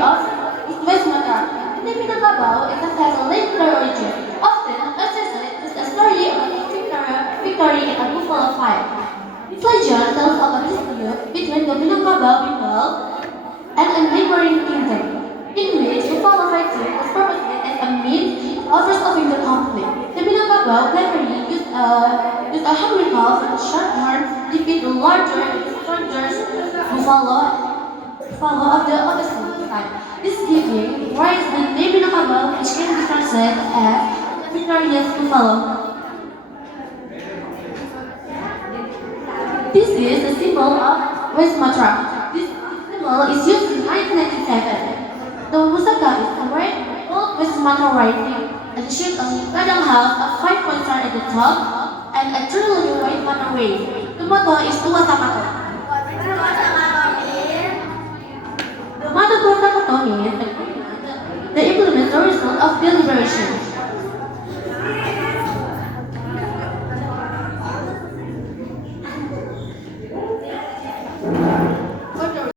of West Matra. The Minangkabau is a settled legendary origin, often associated with the story of a victory in a buffalo fight. This legend tells of a dispute between the Minangkabau people and a neighboring kingdom, in which buffalo fighting was purported as a means of resolving the conflict. The Minangkabau cleverly used a hungry cow with a sharp horn to defeat the larger and stronger buffalo of the opposite side. This giving rise the name Minangkabau, which can be translated as victorious buffalo. This is the symbol of West Sumatra. This symbol is used in 1997. The Musaka is a red old West Sumatra writing and shaped a Gadang house of 5 points star at the top and a trilogy white banner wave. The motto is Tua Tamato.